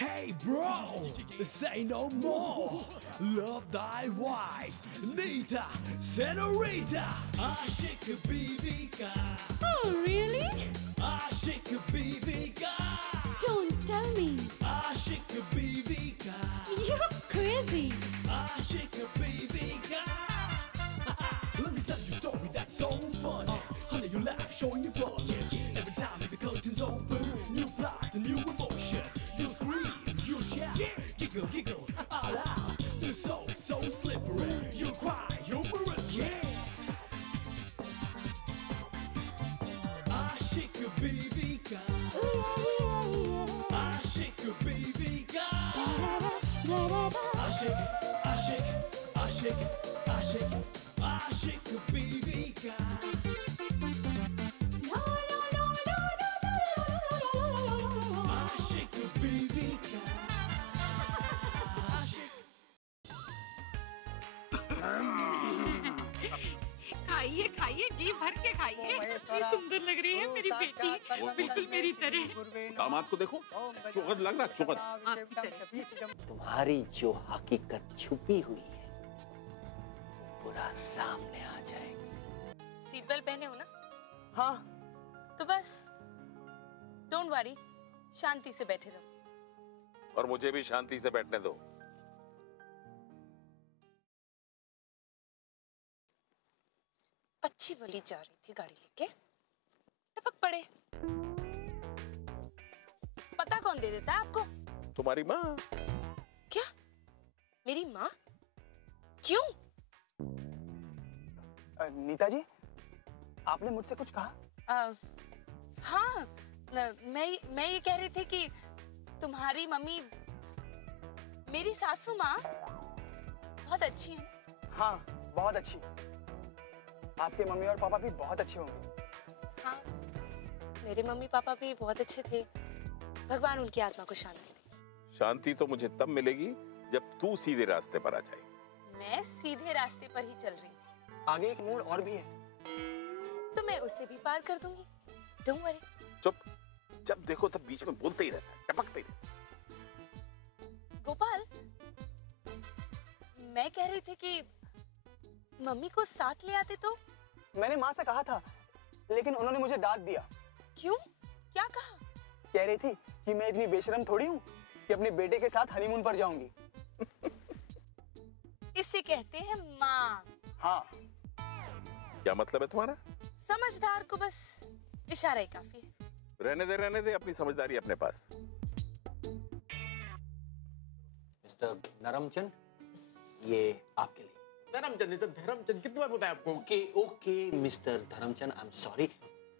Hey bro, say no more. Love thy wife, Nita, Senorita. Aşık Bibika. Oh, really? Aşık Bibika. Don't tell me. Aşık Bibika. You're crazy. Aşık Bibika. Let me tell you a story that's so funny. Honey, you laugh, showing you fun. Every time the curtains open, new plot, a new emotion. You scream, you shout, giggle, giggle, all out. The soul so slippery. You cry, humorous, yeah. Aşık Bibika. Aşık Bibika. Aşık, aşık, aşık, aşık, aşık Bibika. Aşık Bibika. Aşık. खाइए खाइए, जी भर के खाइए। कितनी सुंदर लग रही है मेरी बेटी, बिल्कुल मेरी तरह। दामाद को देखो, चुगत लग रहा, चुगत। तुम्हारी जो हकीकत छुपी हुई है पूरा सामने आ जाएगी। सीट बेल्ट पहने हो ना? हाँ। तो बस डोंट वरी, शांति से बैठे रहो। और मुझे भी शांति से बैठने दो। अच्छी भली जा रही थी गाड़ी लेके, टपक पड़े। पता कौन दे देता है आपको? तुम्हारी माँ। क्या? मेरी माँ? क्यों? नीता जी, आपने मुझसे कुछ कहा? हाँ, मैं ये कह रही थी कि तुम्हारी मम्मी, मेरी सासू माँ बहुत अच्छी है। हाँ, बहुत अच्छी। आपके मम्मी और पापा भी बहुत अच्छे होंगे। हाँ, मेरे मम्मी पापा भी बहुत अच्छे थे। भगवान उनकी आत्मा को शांति दे। शांति तो मुझे तब मिलेगी जब तू सीधे रास्ते पर आ जाएगी। मैं सीधे रास्ते पर ही चल रही हूँ। आगे एक मोड़ और भी है। तो मैं उसे भी पार कर दूंगी। Don't worry. चुप, जब देखो तब बीच में बोलते ही रहता है, टपकते ही रहता है। गोपाल, मैं कह रही थी कि मम्मी को साथ ले आते तो? मैंने माँ से कहा था, लेकिन उन्होंने मुझे डांट दिया। क्यों? क्या कहा? कह रही थी कि मैं इतनी बेशरम थोड़ी हूँ कि अपने बेटे के साथ हनीमून पर जाऊंगी। इसे कहते हैं माँ। हाँ। क्या मतलब है तुम्हारा? समझदार को बस इशारा ही काफी है। रहने दे अपनी समझदारी अपने पास। मिस्टर नरमचंद, ये आपके लिए। धर्मचंद, इसे धर्मचंद कितनी बार बताया आपको? Okay mister Dharmchand, I am sorry,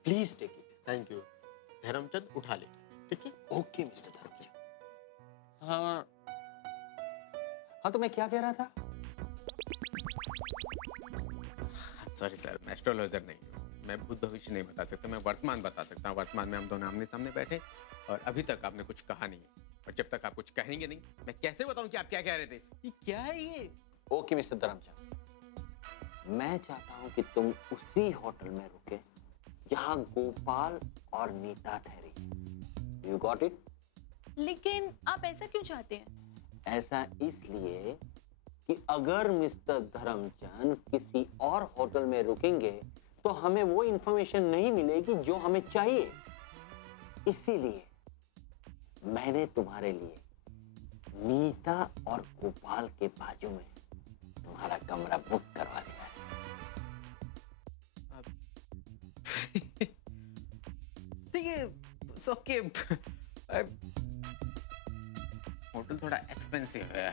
please take it. Thank you. Dharmchand उठा ले, ठीक है? Okay mister Dharmchand. हाँ हाँ, तो मैं क्या कह रहा था? सॉरी सर, मैं एस्ट्रोलॉजर नहीं हूँ। मैं भूत भविष्य नहीं बता सकता, मैं वर्तमान बता सकता हूँ। वर्तमान में हम दोनों आमने सामने बैठे और अभी तक आपने कुछ कहा नहीं है, और जब तक आप कुछ कहेंगे नहीं, मैं कैसे बताऊं कि आप क्या कह रहे थे? ये क्या है ये? ओके मिस्टर धर्मचंद, मैं चाहता हूँ कि तुम उसी होटल में रुके जहाँ गोपाल और नीता ठहरी। You got it? लेकिन आप ऐसा क्यों चाहते हैं? ऐसा इसलिए कि अगर मिस्टर धर्मचंद किसी और होटल में रुकेंगे तो हमें वो इंफॉर्मेशन नहीं मिलेगी जो हमें चाहिए। इसीलिए मैंने तुम्हारे लिए नीता और गोपाल के बाजू में तुम्हारा कमरा बुक करवा दिया है। ठीक है, ओके। होटल थोड़ा एक्सपेंसिव है,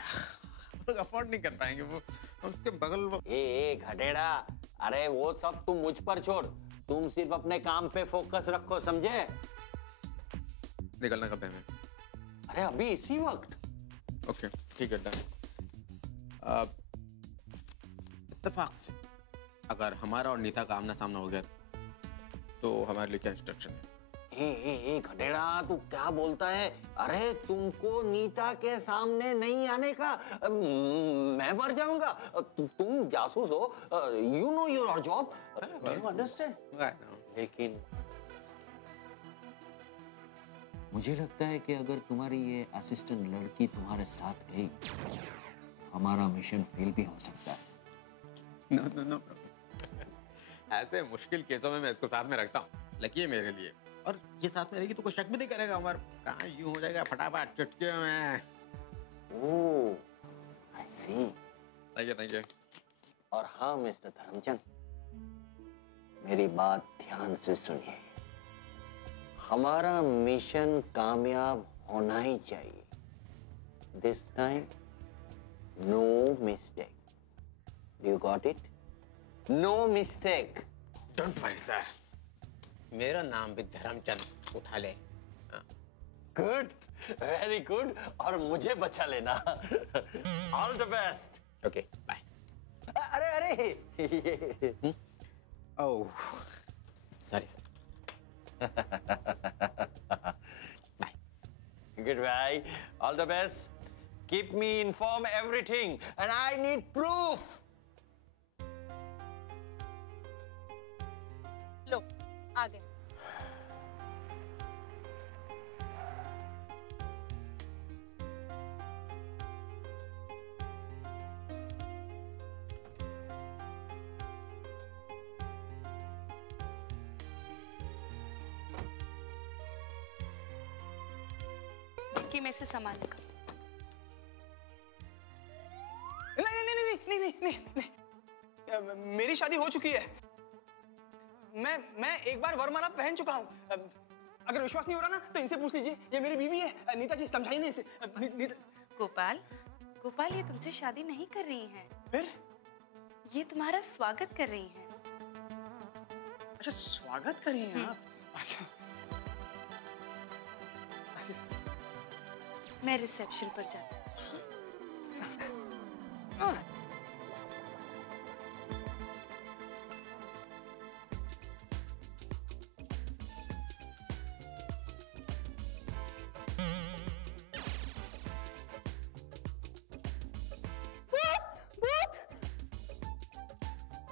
लोग अफोर्ड नहीं कर पाएंगे। वो उसके बगल ए घटेड़ा, अरे वो सब तुम मुझ पर छोड़, तुम सिर्फ अपने काम पे फोकस रखो, समझे? निकलना कब है? मैं अरे अभी इसी वक्त। ओके ठीक है, डन। इत्तेफाक से अगर हमारा और नीता का आमना सामना हो गया तो हमारे लिए क्या इंस्ट्रक्शन है? ए घटेड़ा, तू क्या बोलता है? अरे तुमको नीता के सामने नहीं आने का, मैं मर जाऊंगा। तुम जासूस हो, you know your job, you understand. लेकिन मुझे लगता है कि अगर तुम्हारी ये असिस्टेंट लड़की तुम्हारे साथ गई, हमारा मिशन फेल भी हो सकता है। नो नो नो प्रभु, ऐसे मुश्किल केसों में मैं इसको साथ में रखता हूँ। लकी है मेरे लिए, और ये साथ में रहेगी तो कोई शक भी नहीं करेगा। उमर कहाँ यूं हो जाएगा फटाफट चुटकी में। ओह, I see। Thank you. और हाँ मिस्टर धर्मचंद, मेरी बात ध्यान से सुनिए। हमारा मिशन कामयाब होना ही चाहिए। This time no mistake. You got it? No mistake. Don't worry sir, मेरा नाम भी धर्मचंद उठा ले। Good, very good। और मुझे बचा लेना। All the best। Okay bye. अरे oh sorry sir. Bye. Goodbye। All the best। Keep me informed everything, and I need proof। लो, आ गए। डिक्की में से सामान निकाल। नहीं, मेरी शादी हो चुकी है। मैं एक बार वरमाला पहन चुका हूँ। अगर विश्वास नहीं हो रहा ना तो इनसे पूछ लीजिए, ये मेरी बीवी है। नीता जी समझाइए ना इसे। गोपाल, गोपाल ये तुमसे शादी नहीं कर रही हैं। फिर? ये तुम्हारा स्वागत कर रही हैं। अच्छा, स्वागत कर रही हैं आप? अच्छा। मैं रिसेप्शन पर जाती हूँ।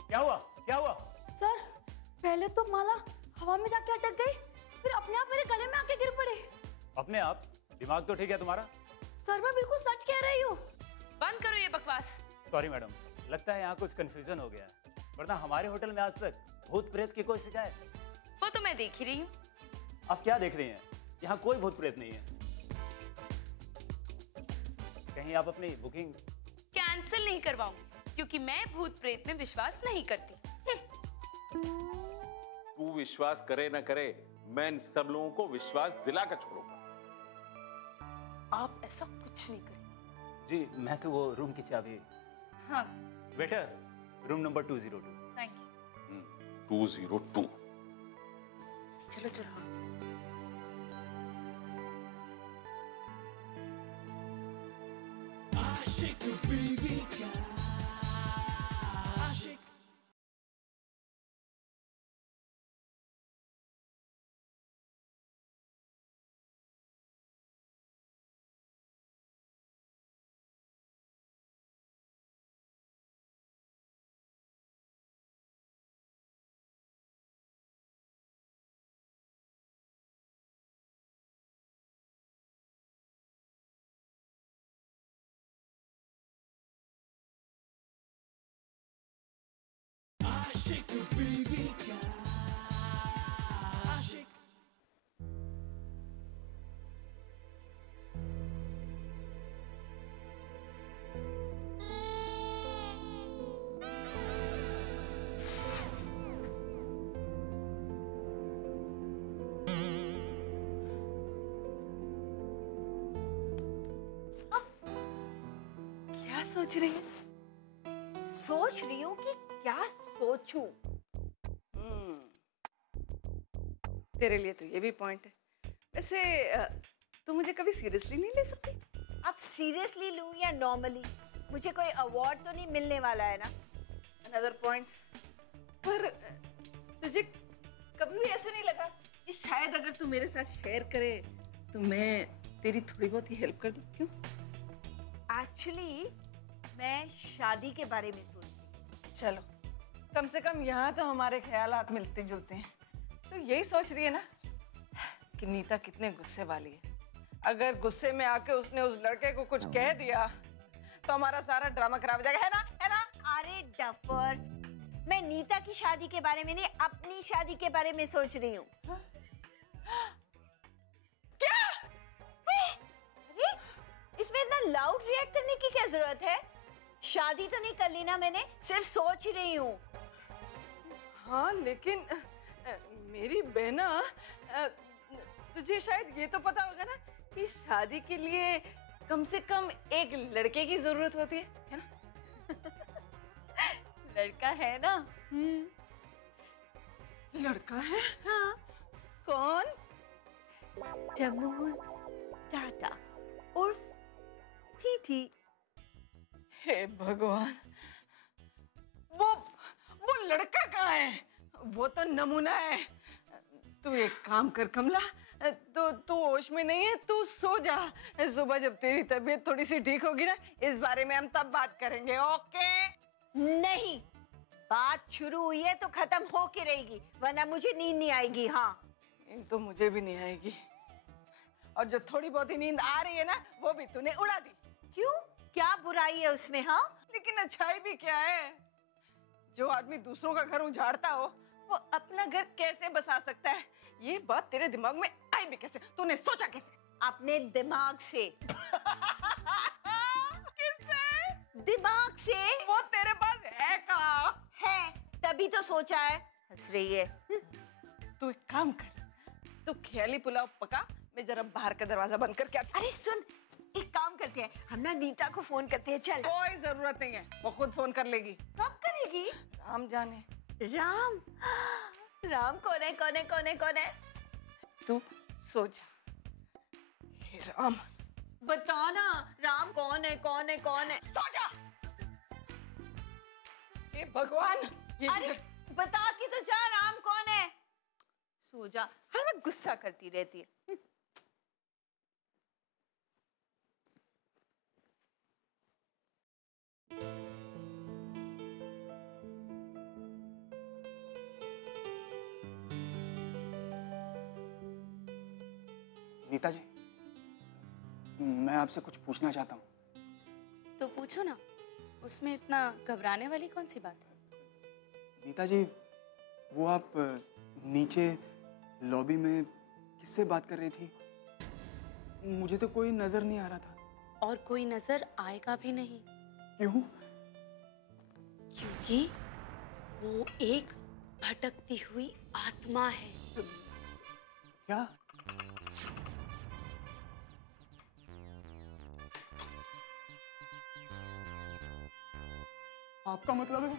क्या हुआ? क्या हुआ? सर, पहले तो माला हवा में जाके अटक गई, फिर अपने आप मेरे गले में आके गिर पड़ी। अपने आप? दिमाग तो ठीक है तुम्हारा? सर, मैं बिल्कुल सच कह रही हूँ। बंद करो ये बकवास। सॉरी मैडम, लगता है यहाँ कुछ कंफ्यूजन हो गया है, वरना हमारे होटल में आज तक भूत प्रेत की कोई शिकायत। वो तो मैं देख ही रही हूँ। आप क्या देख रही हैं? यहाँ कोई भूत प्रेत नहीं है। कहीं आप अपनी बुकिंग कैंसिल नहीं करवाऊंगी, क्योंकि मैं भूत प्रेत में विश्वास नहीं करती। तू विश्वास करे ना करे, मैं इन सब लोगों को विश्वास दिला कर छोड़ूंगा। आप ऐसा कुछ नहीं करेंगे। जी, मैं तो वो रूम की चाबी। हाँ। Waiter, room number 202। Thank you. 202। चलो चलो। आशिक बीवी का आशिक। आशिक बीवी का आशिक। क्या सोच रही है? सोच रही हूँ कि क्या सोचूं। तेरे लिए तो ये भी पॉइंट है। वैसे तू मुझे कभी सीरियसली नहीं ले सकती? अब सीरियसली लूं या नॉर्मली, मुझे कोई अवार्ड तो नहीं मिलने वाला है ना। Another point. पर तुझे कभी भी ऐसा नहीं लगा कि शायद अगर तू मेरे साथ शेयर करे तो मैं तेरी थोड़ी बहुत ही हेल्प कर दूं? क्यों? एक्चुअली मैं शादी के बारे में सोच रही हूँ। चलो, कम से कम यहाँ तो हमारे ख्यालात मिलते जुलते हैं। तो यही सोच रही है ना कि कि नीता कितने गुस्से वाली है। अगर गुस्से में आके उसने उस लड़के को कुछ कह दिया तो हमारा सारा ड्रामा खराब हो जाएगा, है ना? है ना? अरे डफर, मैं नीता की शादी के बारे में नहीं, अपनी शादी के बारे में सोच रही हूँ। क्या? अरे इसमें इतना लाउड रिएक्ट करने की क्या जरूरत है? शादी तो नहीं कर ली ना मैंने, सिर्फ सोच ही रही हूँ। हाँ लेकिन मेरी बहना, तुझे शायद ये तो पता होगा ना कि शादी के लिए कम से कम एक लड़के की जरूरत होती है ना? लड़का है ना? लड़का है? हाँ। कौन? तमूल टाटा उर्फ टीटी। हे भगवान, वो लड़का कहाँ है? वो तो नमूना है। तू एक काम कर कमला, तो तू होश में नहीं है, तू सो जा। सुबह जब तेरी तबीयत थोड़ी सी ठीक होगी ना, इस बारे में हम तब बात करेंगे, ओके? नहीं, बात शुरू हुई है तो खत्म हो के रहेगी, वरना मुझे नींद नहीं आएगी। हाँ, तो मुझे भी नहीं आएगी। और जो थोड़ी बहुत ही नींद आ रही है ना, वो भी तूने उड़ा दी। क्यों? क्या बुराई है उसमें? हाँ, लेकिन अच्छाई भी क्या है? जो आदमी दूसरों का घर उजाड़ता हो, वो अपना घर कैसे बसा सकता है? ये बात तेरे दिमाग में आई भी कैसे? तूने सोचा कैसे? अपने दिमाग से। किससे? दिमाग से। वो तेरे पास है कहाँ? है, तभी तो सोचा है। हंस रही है। तू एक काम कर, तू ख्याली पुलाव पका, मैं जरा बाहर का दरवाजा बंद करके आती। अरे सुन, एक काम करते हैं, हम ना नीता को फोन करते हैं। चल। कोई जरूरत नहीं है, वो खुद फोन कर लेगी। कब करेगी? राम जाने। राम? राम कौन है? कौन है? कौन है? कौन है? तू सो जा। हे राम, बता ना, राम कौन है? कौन है? कौन है? सो जा। हे भगवान, ये अरे बता के तो जा, राम कौन है? सो जा। हर वक्त गुस्सा करती रहती है। नीता जी, मैं आपसे कुछ पूछना चाहता हूँ। तो पूछो ना, उसमें इतना घबराने वाली कौन सी बात है? नीता जी, वो आप नीचे लॉबी में किससे बात कर रही थी? मुझे तो कोई नजर नहीं आ रहा था। और कोई नजर आएगा भी नहीं। क्यों? क्योंकि वो एक भटकती हुई आत्मा है। क्या? आपका मतलब है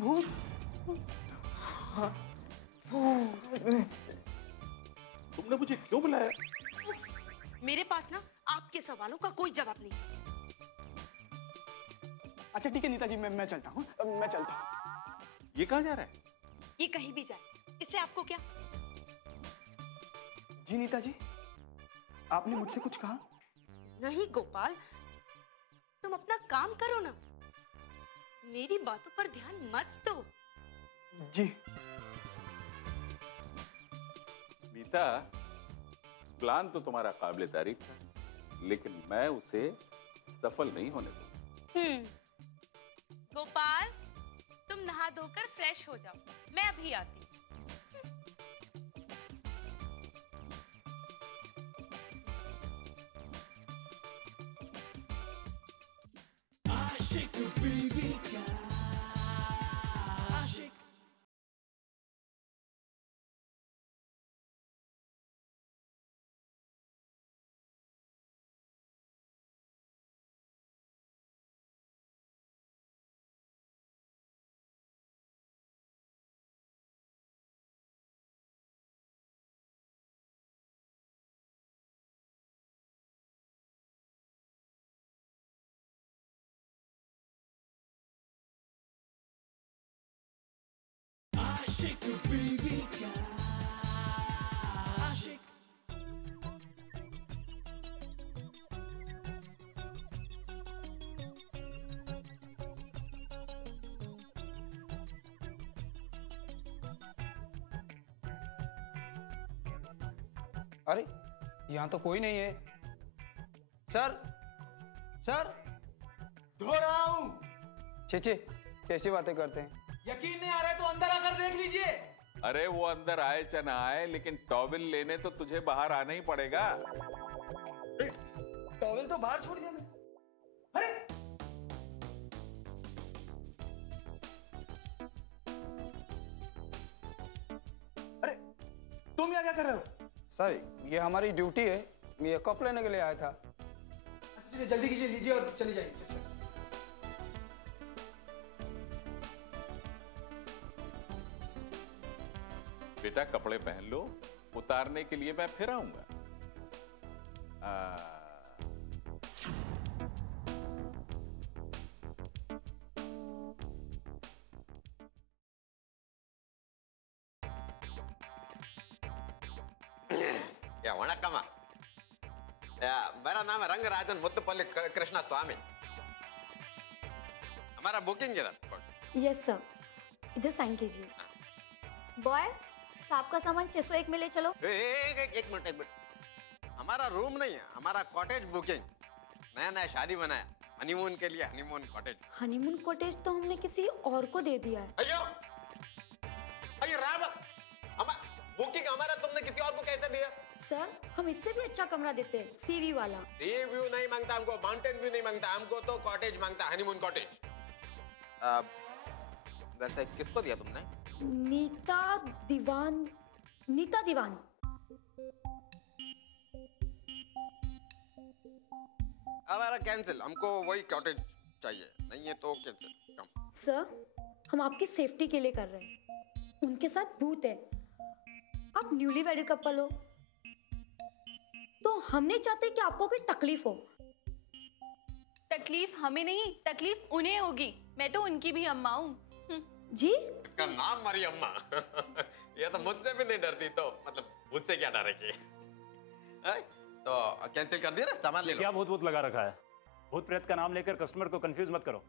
भूत? तुमने मुझे क्यों बुलाया? मेरे पास ना आपके सवालों का कोई जवाब नहीं। अच्छा ठीक है नीता जी, मैं चलता हूँ। मैं चलता हूँ। ये कहाँ जा रहा है? ये कहीं भी जाए, इससे आपको क्या? जी नीता जी, आपने मुझसे कुछ कहा? नहीं गोपाल, तुम अपना काम करो ना, मेरी बातों पर ध्यान मत दो। जी। नीता, प्लान तो तुम्हारा काबिले तारीफ था, लेकिन मैं उसे सफल नहीं होने दूंगा। गोपाल, तुम नहा धोकर फ्रेश हो जाओ, मैं अभी आती हूँ। Shake your baby girl. अरे यहाँ तो कोई नहीं है। सर सर धो रहा हूँ। छे कैसी बातें करते हैं? यकीन नहीं आ रहा है तो अंदर आकर देख लीजिए। अरे वो अंदर आए चाहे ना आए, लेकिन टॉवेल लेने तो तुझे बाहर आना ही पड़ेगा। टॉवेल तो बाहर छोड़ दिया मैं। अरे अरे तुम यहाँ क्या कर रहे हो? सर ये हमारी ड्यूटी है, ये कप लेने के लिए आया था। चलिए जल्दी कीजिए, लीजिए और चली जाइए। बेटा कपड़े पहन लो, उतारने के लिए मैं फिर आऊंगा। या वणक्कम। मेरा नाम है रंगराजन मुत्तुपल्ली कृष्णा स्वामी। हमारा बुकिंग इधर। यस सर, इधर साइन कीजिए। बॉय, साहब का सामान 601 में ले चलो। एक मिनट। हमारा रूम नहीं है, हमारा कॉटेज बुकिंग। नया शादी बनाया, हनीमून के लिए हनीमून कॉटेज। हनीमून कॉटेज तो हमने किसी और को दे दिया है। अयो बुकिंग हमारा तुमने किसी और को कैसे दिया? सर हम इससे भी अच्छा कमरा देते हैं, सी व्यू वाला। सी व्यू नहीं मांगता हमको, माउंटेन व्यू नहीं मांगता हमको, तो कॉटेज मांगता, हनीमून कॉटेज। वैसे किसको दिया तुमने? नीता दीवान। हमारा कैंसिल, हमको वही कॉटेज चाहिए, नहीं है तो कैंसिल। कम। सर हम आपकी सेफ्टी के लिए कर रहे हैं, उनके साथ भूत है। आप न्यूली वेडेड कपल हो, तो हम नहीं चाहते कि आपको कोई तकलीफ हो। तकलीफ हमें नहीं, तकलीफ उन्हें होगी। मैं तो उनकी भी अम्मा हूँ। जी? इसका नाम मारी अम्मा। ये तो मुझसे भी नहीं डरती, तो मतलब मुझसे क्या डरेगी? तो कैंसिल कर दिया ना, सामान ले लो। क्या भूत लगा रखा है? भूत प्रेत का नाम लेकर कस्टमर को कंफ्यूज मत करो।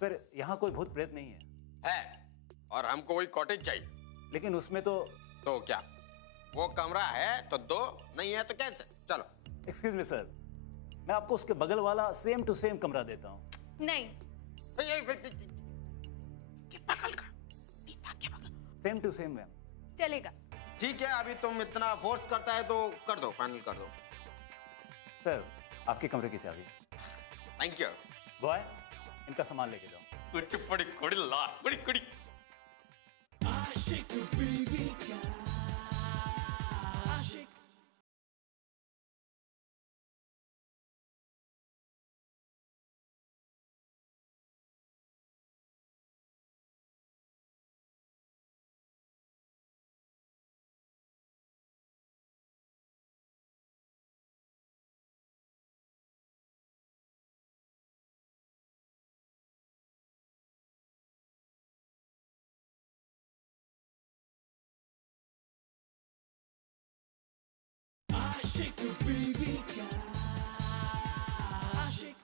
सर यहाँ कोई भूत प्रेत नहीं है और हमको वही कॉटेज चाहिए। लेकिन उसमें तो क्या वो कमरा है तो दो, नहीं है तो कैंसिल। चलो। एक्सक्यूज मी सर, मैं आपको उसके बगल वाला सेम टू सेम कमरा देता हूँ। नहीं। बगल का क्या बगल? Same to same ma'am. चलेगा। ठीक है, अभी तुम इतना फोर्स करता है तो कर दो, फाइनल कर दो। सर आपके कमरे की चाबी। Thank you. बॉय इनका सामान लेके जाओ। कुछ बड़ी कुड़ी ला, कुड़ी। आशिक बीवी का आशिक। आशिक बीवी का आशिक।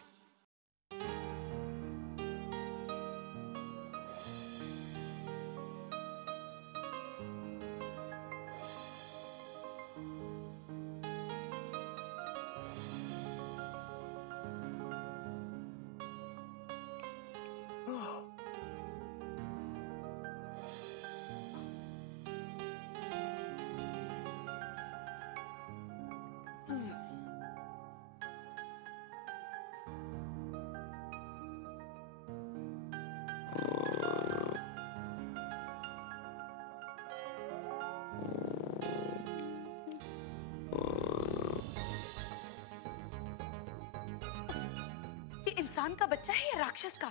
इंसान का बच्चा है या राक्षस का?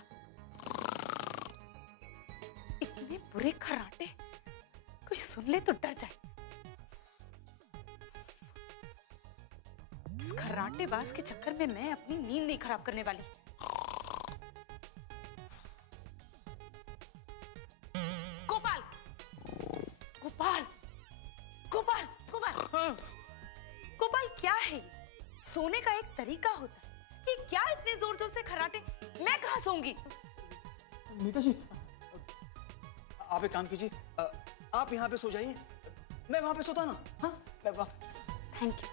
इतने बुरे खर्राटे, कोई सुन ले तो डर जाए। इस खर्राटेबाज के चक्कर में मैं अपनी नींद नहीं खराब करने वाली। गोपाल, गोपाल, गोपाल, गोपाल, गोपाल, क्या है ये? सोने का एक तरीका होता है। ये क्या इतने जोर जोर से खर्राटे? मैं कहाँ सोऊंगी? नीता जी, आप एक काम कीजिए, आप यहाँ पे सो जाइए, मैं वहां पे सोता ना। हाँ थैंक यू।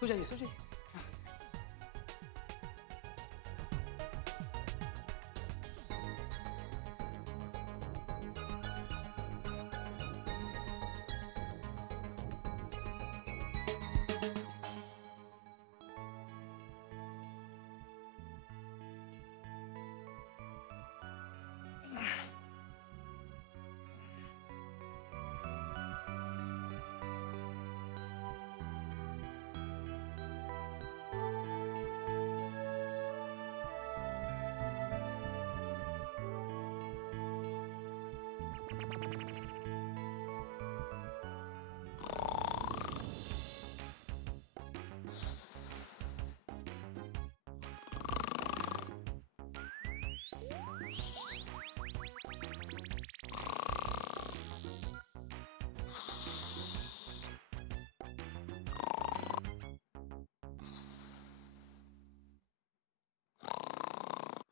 सो जाइए सो जाइए।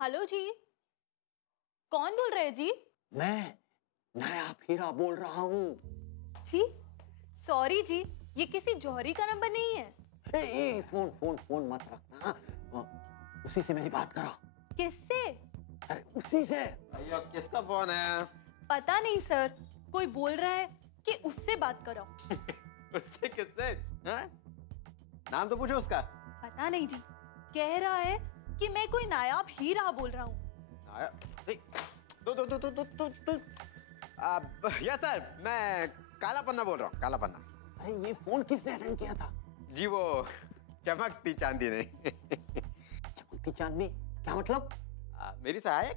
हेलो जी, कौन बोल रहे हैं जी? मैं नायाब हीरा बोल रहा हूँ। जी सॉरी जी, ये किसी जौहरी का नंबर नहीं है। फोन फोन फोन मत रखना, उसी से मेरी बात करो। किससे? अरे उसी से। भैया किसका फोन है? पता नहीं सर, कोई बोल रहा है कि उससे बात करो। उससे किससे? नाम तो पूछो उसका। पता नहीं जी, कह रहा है कि मैं कोई नायाब हीरा बोल रहा हूँ। यस सर, मैं काला पन्ना बोल रहा हूँ, काला पन्ना। अरे ये फोन किसने अटेंड किया था? जी वो चमकती चांदी ने। चमकती चांदनी क्या मतलब? मेरी सहायक।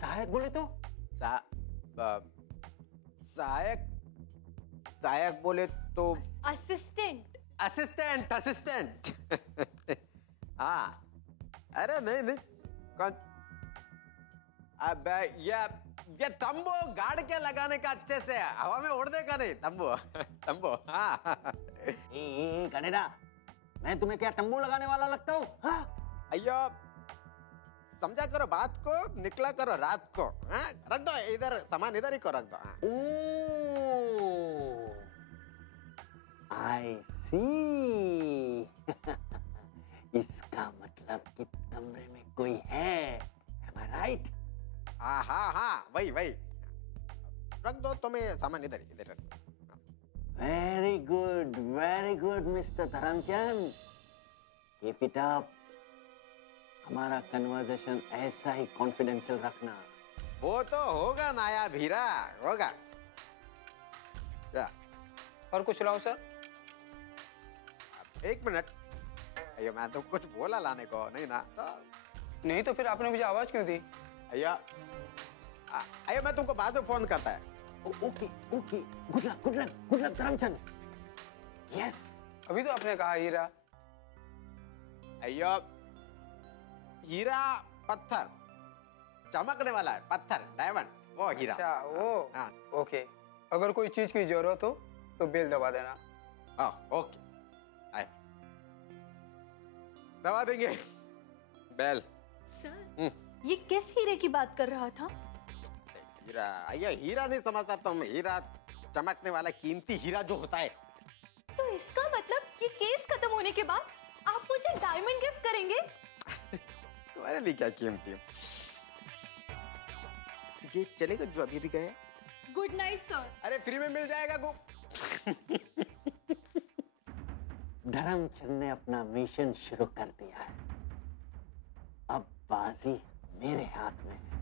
सहायक बोले तो? सहायक सहायक बोले तो असिस्टेंट। Assistant assistant. हाँ अरे नहीं नहीं कौन? अब ये तंबू गाड़ के लगाने का अच्छे से हवा में उड़ने का नहीं, तंबू तंबू। हाँ गणेरा, मैं तुम्हें क्या तंबू लगाने वाला लगता हूँ? हाँ अयो समझा करो बात को, निकला करो रात को। हाँ रख दो इधर, सामान इधर ही को रख दो। आई सी। इसका मतलब कि कमरे में कोई है। Am I right? हाँ हाँ हाँ वही वही। रख दो तुम्हें सामान इधर इधर रख दो। Very good mister Dharmchand. Keep it up. हमारा कन्वर्सेशन ऐसा ही कॉन्फिडेंशियल रखना। वो तो होगा नायाब हीरा, होगा। और कुछ लाऊं सर? एक मिनट, अयो मैं तो कुछ बोला लाने को नहीं ना तो। नहीं तो फिर आपने मुझे आवाज क्यों दी? अयो अयो मैं तुमको बाद में फोन करता है। Okay okay, good luck Dharmchand. Yes. अभी तो आपने कहा हीरा। अयो हीरा पत्थर, चमकने वाला है पत्थर, डायमंड, वो हीरा। अच्छा वो। हाँ ओके, अगर कोई चीज की जरूरत हो तो बेल दबा देना। हाँ ओके, आए दबा देंगे बेल। सर ये किस हीरे की बात कर रहा था? हीरा, ये हीरा नहीं समझता तुम? हीरा चमकने वाला कीमती हीरा जो होता है। तो इसका मतलब ये केस खत्म होने के बाद आप मुझे डायमंड गिफ्ट करेंगे? तुम्हारे लिए क्या कीमती? ये चलेगा जो अभी गए? Good night sir. अरे फ्री में मिल जाएगा गो। धर्मचंद ने अपना मिशन शुरू कर दिया है। अब बाजी मेरे हाथ में है।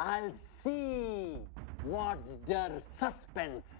I'll see what's their suspense.